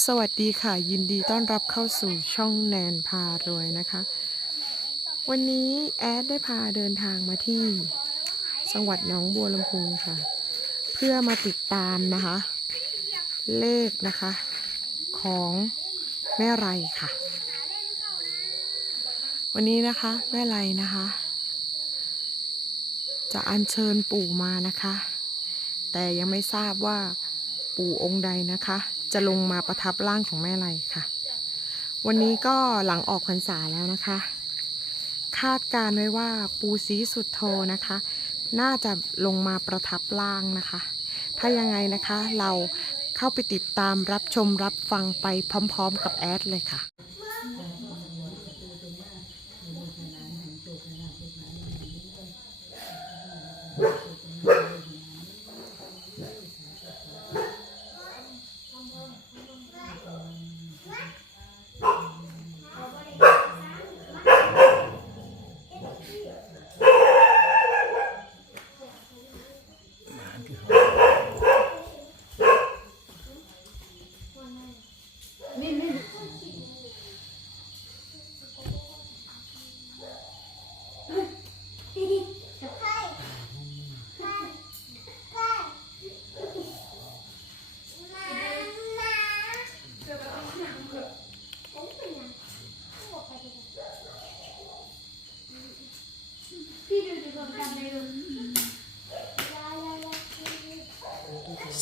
สวัสดีค่ะยินดีต้อนรับเข้าสู่ช่องแนนพารวยนะคะ วันนี้แอดได้พาเดินทางมาที่จังหวัดหนองบัวลำพูค่ะ เพื่อมาติดตามนะคะ เลขนะคะ ของแม่ไรค่ะ วันนี้นะคะแม่ไรนะคะ จะอัญเชิญปู่มานะคะ แต่ยังไม่ทราบว่าปู่องค์ใดนะคะ จะลงมาประทับร่างของแม่ไรค่ะ วันนี้ก็หลังออกพรรษาแล้วนะคะ คาดการณ์ไว้ว่าปูสีสุดโทนะคะ น่าจะลงมาประทับร่างนะคะ ถ้ายังไงนะคะเราเข้าไปติดตามรับชมรับฟังไปพร้อม ๆ กับแอดเลยค่ะ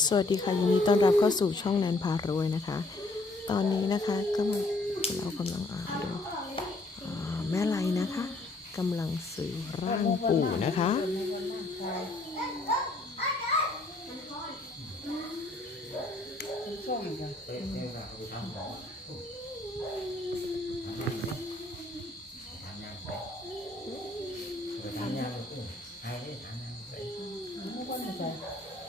ส วัสดีค่ะยินดีต้อนรับเข้าสู่ช่องแนนพารวยนะคะ ตอนนี้นะคะก็มาเรากำลังอ่านดูอ่าแม่ไรนะคะกำลังสื่อร่างปู่นะคะ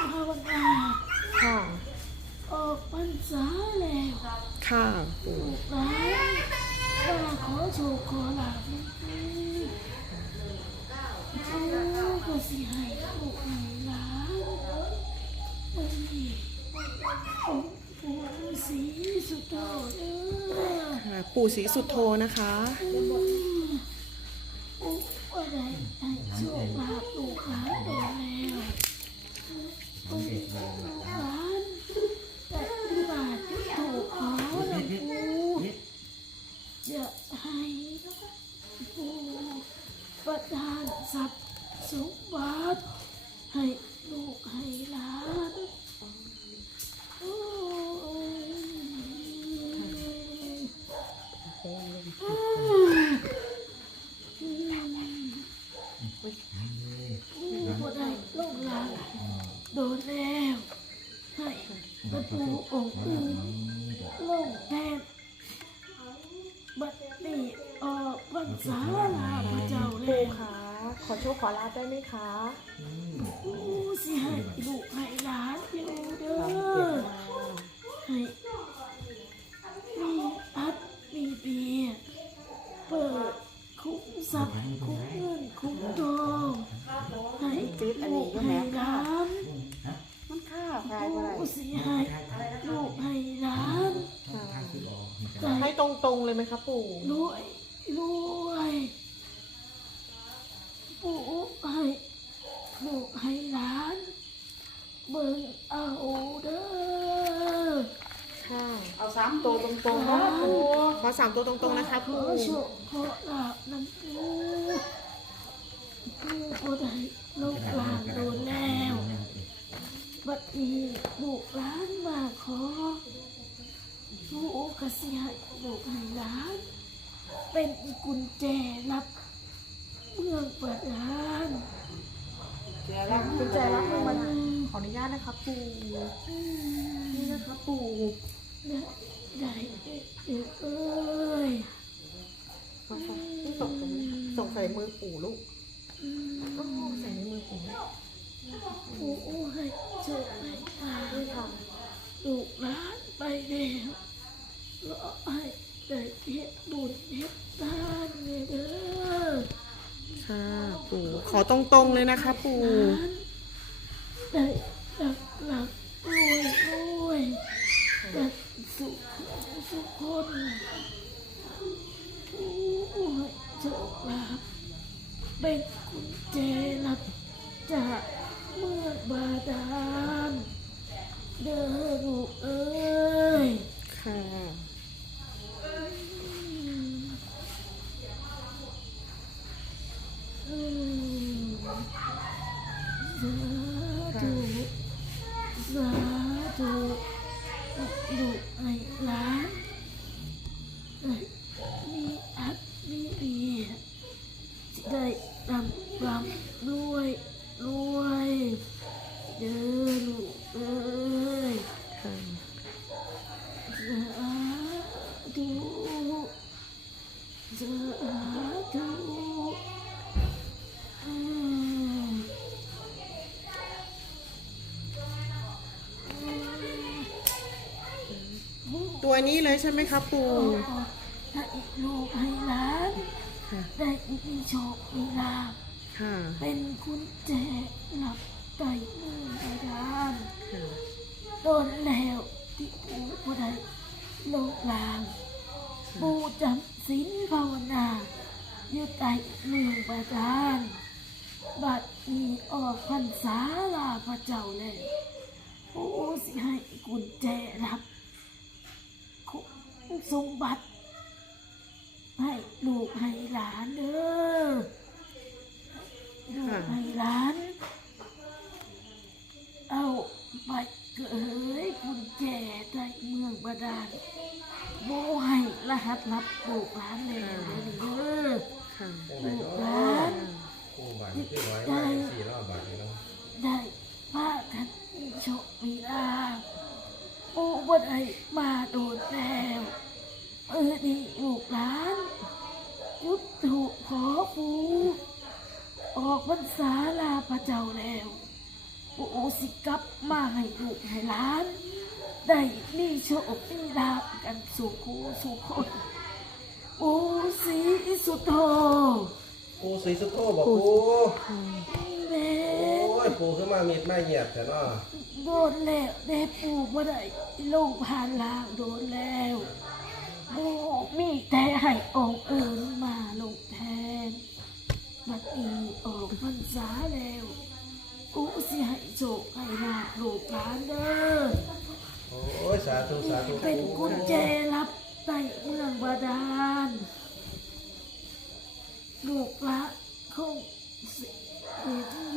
ภาวนาค่ะ ออกพรรษาแล้วค่ะปู่ร้ายว่าขอโชคขอลาบโอ้ก็สิให้ลูกให้ลาวันนี้ผมปู่สีสุดโตเด้อค่ะปู่ศรีสุดโทนะคะโอ้ว่าได้ให้โชคลาภลูกหลานโดนแล้ว น้ำเด็กเลยลูกหลานแต่ที่บาทที่ถูกขอหลวงปู่จะให้ผู้ประทานทรัพย์สมบัติให้ลูกให้หลานโอ้ยผู้ใดลูกหลานโดนแล้วให้ประตู องค์อื่นลงแทนบัดนี้ออกพรรษาลาพระเจ้าแล้ปู่วคะขอโชคขอลาบได้ไหมคะกูสิให้ลูกให้หลานอยู่เด้อให้มีอัดมีเบียร์เปิดคุ้มทรัพย์คุ้มเงินคุ้มทองให้ลูกให้หลาน มันค่ะไรกูสิให้ลูกให้หลานให้ตรงๆเลยไหมคะปู่รวยรวยปู่ให้ลูกให้หลานเบิ่งเอาเด้อค่ะเอาสามตัวตรงๆเนาะปูขอสามตัวตรงๆนะคะปู่อโชคขอลาบน้ำปูปูผู้ใดลูกหลานโดนแล้ว บัดนี้ลูกหลานมาขอผู้กสิให้ลูกให้หลาน เป็นกุญแจรับเมืองเปิดร้านแจรับกุญแจรับมือมันขออนุญาตนะคะปู่อืมนี่นะคะปู่ได้ได้เอ้เอ้ยส่งใส่ส่งใส่มือปู่ลูกโอ้ใส่ในมือปู่ผู้ให้ โชคให้ทานลูกหลานไปแล้วรอให้ได้เฮ็ดบุญเฮ็ดทานเลยเด้อค่ะปู่ขอตรงๆเลยนะคะ ปู่หลานได้หลักหลัก ส ตัวนี้เลยใช่ไหมคะปู่ได้ลูกให้หลานค่ะได้มีโชค มีลาภค่ะเป็นกุญแจหลับไต่มือประดานค่ะโดนแล้วที่ปูผู้ใดโลกลางปูจำศีลภาวนาอยู่ใต้เมืองประดานบัดมีออกพรรษาลาพระเจ้าเลยปูสิให้กุญแจรับคุณ สมบัติ ให้ลูกให้หลานเด้อลูกให้หลาน เอาไปเกยกุญแจในเมืองบาดาลโบให้รหัสลับลูกหลานเลยเด้อนี่เด้อค่ะลูกหลานคู่บาทที่ร้อยไว้สี่รอบบาทนี่เนาะได้มากันมีโชคมีลาภ โอ้บ่ไดมาโดนแล้วเออนี่ลูกหลานยุดถูกขอปูออกพรรษาลาพระเจ้าแล้วปูสิกลับมาให้ลูกให้หลานได้มีโชคมีลาภกันสู่คูสู่คนโอ้สีสุดโทปูสีสุโธบอกปู ปูขึ้นมามีดไม่เหยียบแต่เนาะโดนแล้วได้ปูบ่ได้ลงผ่านลางโดนแล้วโอ้มีแต่ให้องค์อื่นมาลงแทนบัดนี้ออกพรรษาแล้วกูสิให้โชคให้ลาภลูกหลานเด้อโอ้ยสาธุสาธุเป็นกุญแจรับใต้เมืองบาดาลลูกละคงสิเห็น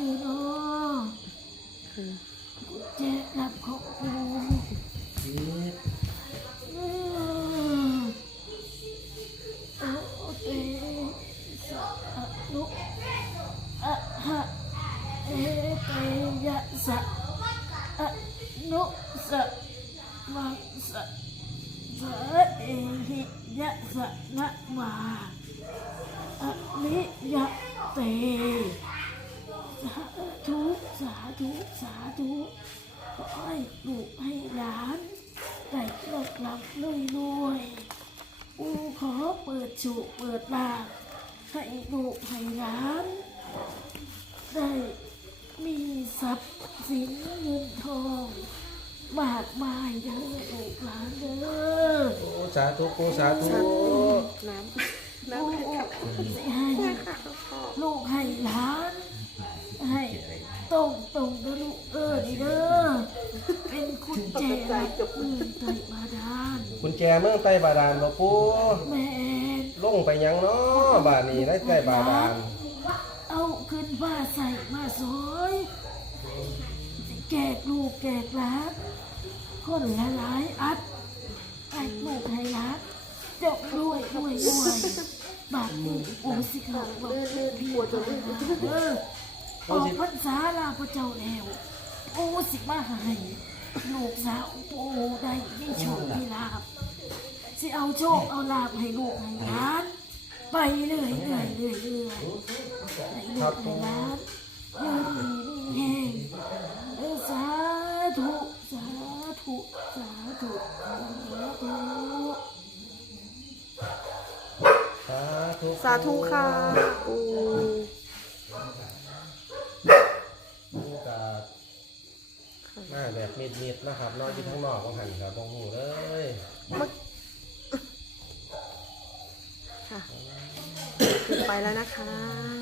ะเตสาธุสาธุสาธุขอให้ลูกให้หลานได้เลิกหลับลุยรวยปูขอเปิดฉุเปิดลางให้ลูกให้หลาน ได้มีทรัพย์สินเงินทอง มากมายเด้อลูกหลานเด้อโอ้สาธุปูสาธุน้ำน้ลูกสิให้ลูกให้หลาน ให้ตรงตรงเด้อลูกเออเด้อเป็นคุณแจรับเงินไตมาดาจเมืองใต้บาดาลบ่ปูแม่ลงไปยังเนาะบาดนี้ในใต้บาดาล กลูกแกกหลานคนละหลายอัดไอ้ลูกให้หลานเจ้าด้วยด้วยด้วยบาดมือโอ้สิเขาบอกพี่ปวดตัวเออออกพรรษาลาพระเจ้าแล้วโอ้สิมาให้ลูกสาวโอ้ได้ได้โชคด้ลาบสิเอาโชคเอาลาบให้ลูกให้หลานไปเรื่อยเรื่อยเรื่อยเรื่อยให้ลูกให้หลานเรื่อยดีแห้งเออสา ธุสาธุสาธุสาธุสาธุสาธุค่ะปู่ปูกับหน้าแบบมิดๆนะครับนอนอยู่ข้างนอกก็หันครับบ่ฮู้เลยค่ะขึ้นไปแล้วนะคะ